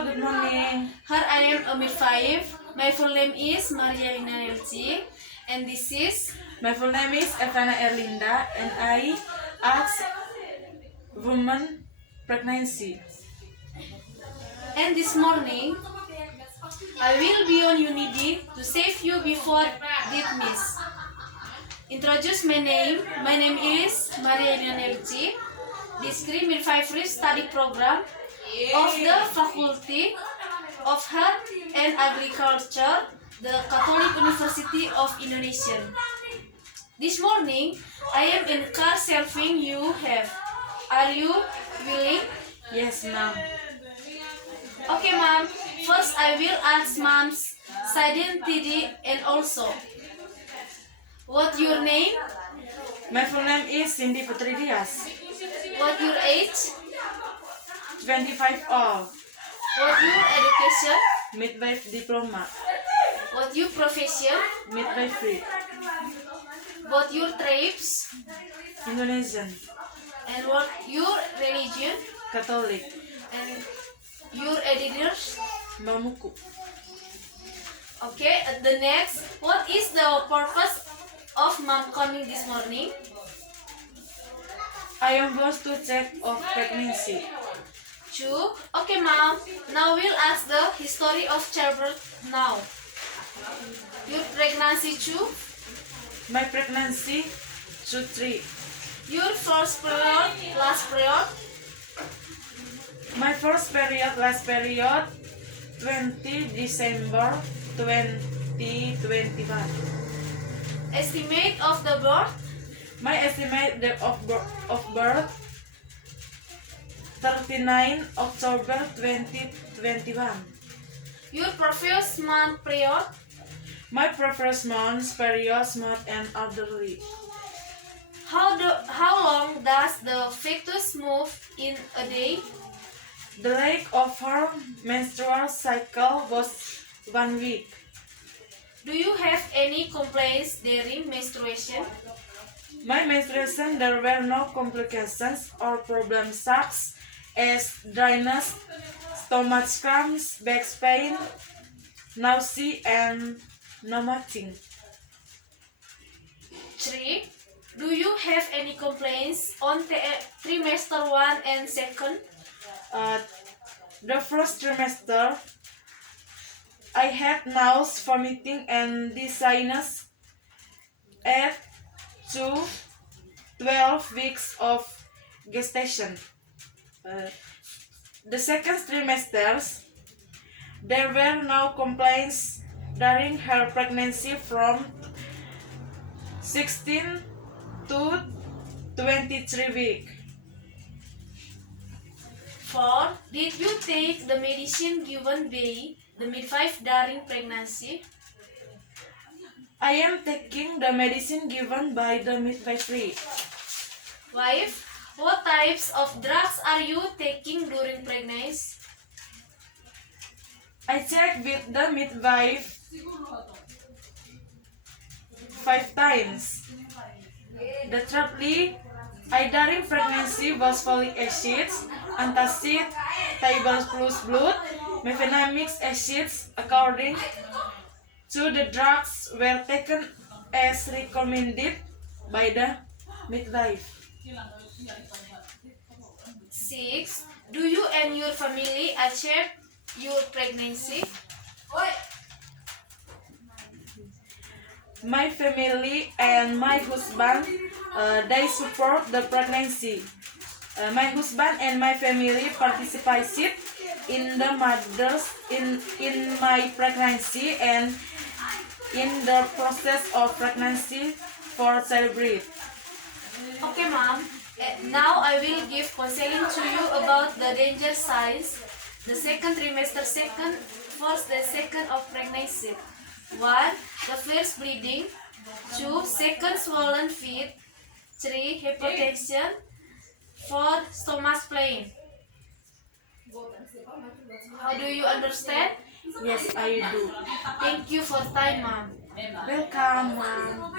Hello, good morning. Here I am Amir 5. My full name is Maria Lina Nelci, and this is My full name is Evana Erlinda, and I ask woman pregnancy. and this morning I will be on Unity to save you before did miss. Introduce my name. My name is Maria Lina Nelci. This Min 5 Free Study Program of the Faculty of Health and Agriculture, the Catholic University of Indonesia. This morning, I am in car serving you have. Are you willing? Yes, ma'am. Okay, ma'am. First, I will ask mom's identity and also, what your name? My full name is Cindy Putri Dias, What your age? 25 old, What your education? midwife diploma, What your profession? midwifery, What your tribes? Indonesian, And what your religion? Catholic, And your editors? Bamuku. Okay, the next, what is the purpose of mom coming this morning? I am supposed to check of pregnancy. 2. Okay, mom. Now we'll ask the history of childbirth now. Your pregnancy 2. My pregnancy, 3. Your first period, last period. My first period, last period, 20 December 2021. Estimate of the birth. My estimate date of birth 39 October 2021. Your previous month period. My previous month's period month and elderly. How long does the fetus move in a day? The length of her menstrual cycle was 1 week. Do you have any complaints during menstruation? My menstruation, there were no complications or problems such as dryness, stomach cramps, back pain, nausea, and vomiting. 3. Do you have any complaints on trimester 1 and 2nd? The first trimester, I had nausea, vomiting, and dizziness at 12 weeks of gestation. The second trimester, there were no complaints during her pregnancy from 16 to 23 weeks. 4. Did you take the medicine given by the midwife during pregnancy? I am taking the medicine given by the midwifery. 5. What types of drugs are you taking during pregnancy? I checked with the midwife 5 times. The thirdly, I during pregnancy was folic acid, antacid, table plus blood, mefenamic acids according to the drugs were taken as recommended by the midwife. 6. Do you and your family accept your pregnancy? My family and my husband, they support the pregnancy. My husband and my family participated in the mothers in my pregnancy and in the process of pregnancy for childbirth. Okay, mom. Now I will give counseling to you about the danger signs, the second trimester, first and second of pregnancy. 1. The first bleeding. 2. Second swollen feet. 3. Hypotension. 4. Stomach pain. How do you understand? Yes, I do. Thank you for time, mom. Welcome, ma'am.